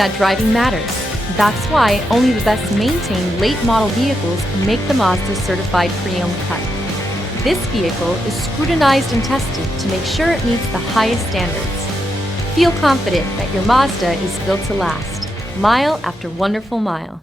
that driving matters. That's why only the best maintained late model vehicles make the Mazda Certified Pre-Owned cut. This vehicle is scrutinized and tested to make sure it meets the highest standards. Feel confident that your Mazda is built to last, mile after wonderful mile.